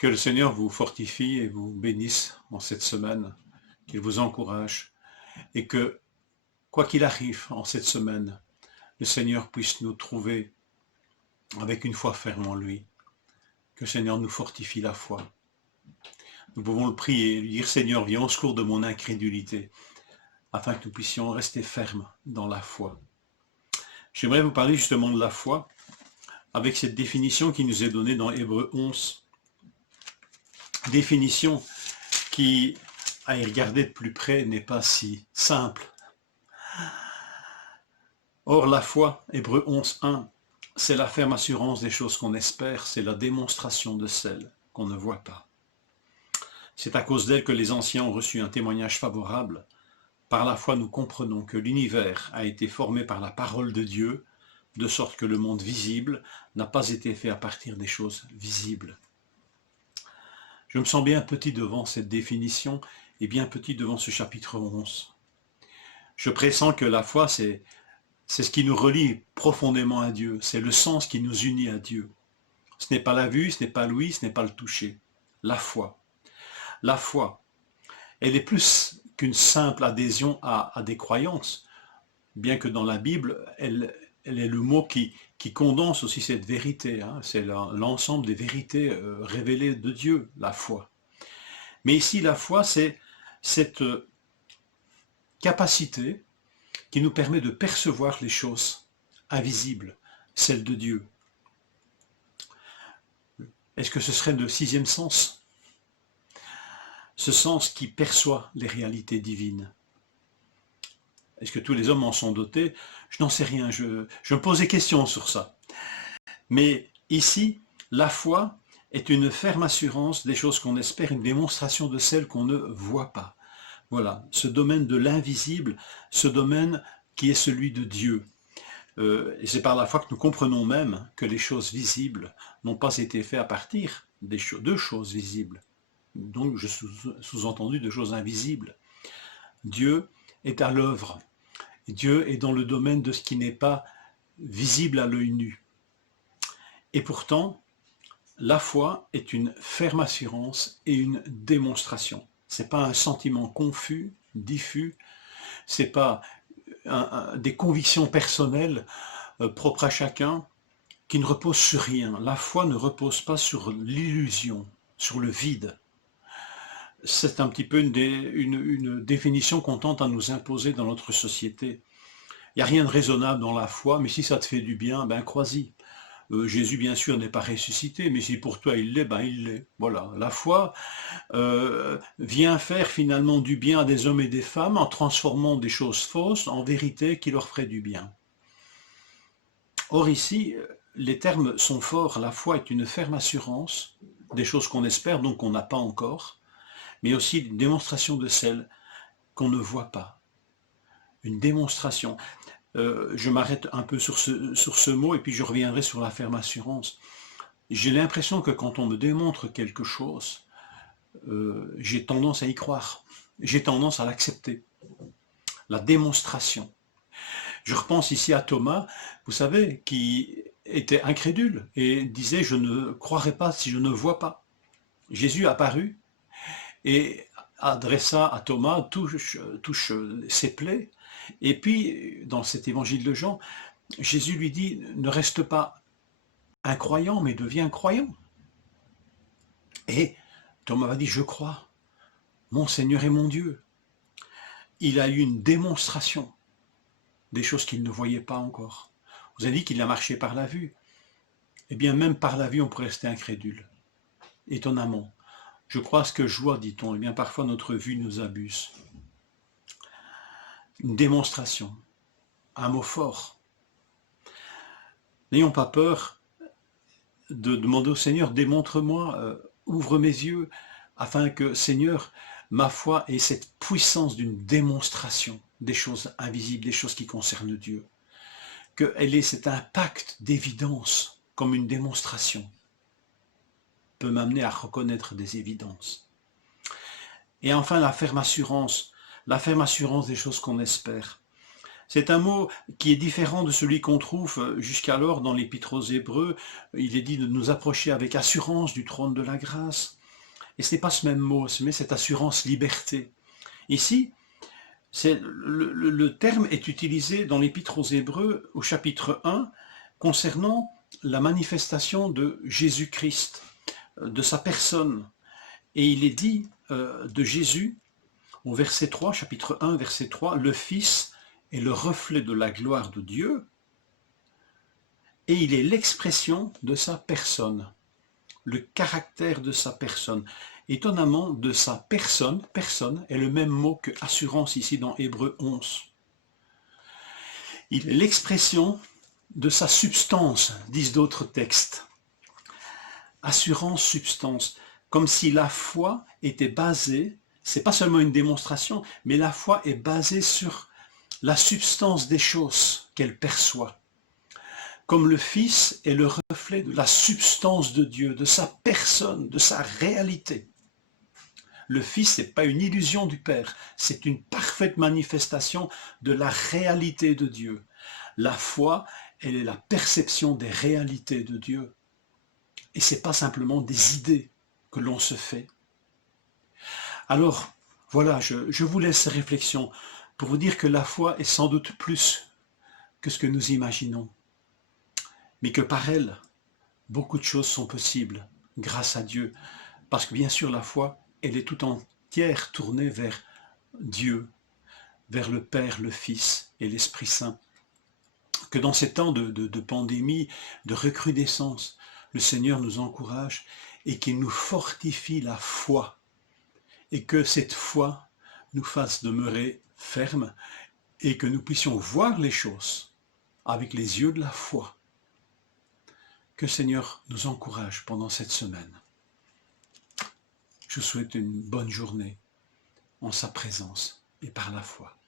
Que le Seigneur vous fortifie et vous bénisse en cette semaine, qu'il vous encourage et que, quoi qu'il arrive en cette semaine, le Seigneur puisse nous trouver avec une foi ferme en lui. Que le Seigneur nous fortifie la foi. Nous pouvons le prier et lui dire: Seigneur, viens au secours de mon incrédulité, afin que nous puissions rester fermes dans la foi. J'aimerais vous parler justement de la foi, avec cette définition qui nous est donnée dans Hébreux 11. Définition qui, à y regarder de plus près, n'est pas si simple. Or, la foi, Hébreux 11.1, c'est la ferme assurance des choses qu'on espère, c'est la démonstration de celles qu'on ne voit pas. C'est à cause d'elle que les anciens ont reçu un témoignage favorable. Par la foi, nous comprenons que l'univers a été formé par la parole de Dieu, de sorte que le monde visible n'a pas été fait à partir des choses visibles. Je me sens bien petit devant cette définition et bien petit devant ce chapitre 11. Je pressens que la foi, c'est ce qui nous relie profondément à Dieu, c'est le sens qui nous unit à Dieu. Ce n'est pas la vue, ce n'est pas l'ouïe, ce n'est pas le toucher. La foi. La foi, elle est plus qu'une simple adhésion à des croyances, bien que dans la Bible, elle est le mot qui condense aussi cette vérité. C'est l'ensemble des vérités révélées de Dieu, la foi. Mais ici, la foi, c'est cette capacité qui nous permet de percevoir les choses invisibles, celles de Dieu. Est-ce que ce serait le sixième sens ? Ce sens qui perçoit les réalités divines. Est-ce que tous les hommes en sont dotés? Je n'en sais rien, je me pose des questions sur ça. Mais ici, la foi est une ferme assurance des choses qu'on espère, une démonstration de celles qu'on ne voit pas. Voilà, ce domaine de l'invisible, ce domaine qui est celui de Dieu. Et c'est par la foi que nous comprenons même que les choses visibles n'ont pas été faites à partir de choses visibles. Donc, je sous-entendu de choses invisibles. Dieu est à l'œuvre. Dieu est dans le domaine de ce qui n'est pas visible à l'œil nu. Et pourtant, la foi est une ferme assurance et une démonstration. Ce n'est pas un sentiment confus, diffus, ce n'est pas des convictions personnelles propres à chacun qui ne reposent sur rien. La foi ne repose pas sur l'illusion, sur le vide. C'est un petit peu une définition qu'on tente à nous imposer dans notre société. Il n'y a rien de raisonnable dans la foi, mais si ça te fait du bien, ben crois-y. Jésus, bien sûr, n'est pas ressuscité, mais si pour toi il l'est, ben il l'est. Voilà. La foi vient faire finalement du bien à des hommes et des femmes en transformant des choses fausses en vérité qui leur feraient du bien. Or ici, les termes sont forts. La foi est une ferme assurance des choses qu'on espère, donc qu'on n'a pas encore, mais aussi une démonstration de celles qu'on ne voit pas. Une démonstration. Je m'arrête un peu sur ce mot et puis je reviendrai sur la ferme assurance. J'ai l'impression que quand on me démontre quelque chose, j'ai tendance à y croire. J'ai tendance à l'accepter. La démonstration. Je repense ici à Thomas, vous savez, qui était incrédule et disait « Je ne croirai pas si je ne vois pas ». Jésus apparut et adressa à Thomas, touche ses plaies. Et puis, dans cet évangile de Jean, Jésus lui dit, ne reste pas incroyant, mais deviens croyant. Et Thomas va dire, je crois, mon Seigneur et mon Dieu. Il a eu une démonstration des choses qu'il ne voyait pas encore. Vous avez dit qu'il a marché par la vue. Eh bien, même par la vue, on pourrait rester incrédule. Étonnamment. Je crois ce que je vois, dit-on. Eh bien, parfois, notre vue nous abuse. Une démonstration. Un mot fort. N'ayons pas peur de demander au Seigneur, démontre-moi, ouvre mes yeux, afin que, Seigneur, ma foi ait cette puissance d'une démonstration des choses invisibles, des choses qui concernent Dieu. Qu'elle ait cet impact d'évidence, comme une démonstration, peut m'amener à reconnaître des évidences. Et enfin, la ferme assurance des choses qu'on espère. C'est un mot qui est différent de celui qu'on trouve jusqu'alors dans l'Épître aux Hébreux. Il est dit de nous approcher avec assurance du trône de la grâce. Et ce n'est pas ce même mot, mais cette assurance liberté. Ici, le terme est utilisé dans l'Épître aux Hébreux au chapitre 1 concernant la manifestation de Jésus-Christ, de sa personne. Et il est dit de Jésus, au verset 3, chapitre 1, verset 3, le Fils est le reflet de la gloire de Dieu et il est l'expression de sa personne, le caractère de sa personne. Étonnamment, de sa personne, personne est le même mot que assurance ici dans Hébreux 11. Il est l'expression de sa substance, disent d'autres textes. Assurance, substance, comme si la foi était basée, c'est pas seulement une démonstration, mais la foi est basée sur la substance des choses qu'elle perçoit. Comme le Fils est le reflet de la substance de Dieu, de sa personne, de sa réalité. Le Fils n'est pas une illusion du Père, c'est une parfaite manifestation de la réalité de Dieu. La foi, elle est la perception des réalités de Dieu. Et ce n'est pas simplement des idées que l'on se fait. Alors, voilà, je vous laisse ces réflexions pour vous dire que la foi est sans doute plus que ce que nous imaginons, mais que par elle, beaucoup de choses sont possibles grâce à Dieu, parce que bien sûr la foi, elle est tout entière tournée vers Dieu, vers le Père, le Fils et l'Esprit Saint. Que dans ces temps de pandémie, de recrudescence, le Seigneur nous encourage et qu'il nous fortifie la foi, et que cette foi nous fasse demeurer fermes et que nous puissions voir les choses avec les yeux de la foi. Que le Seigneur nous encourage pendant cette semaine. Je vous souhaite une bonne journée en sa présence et par la foi.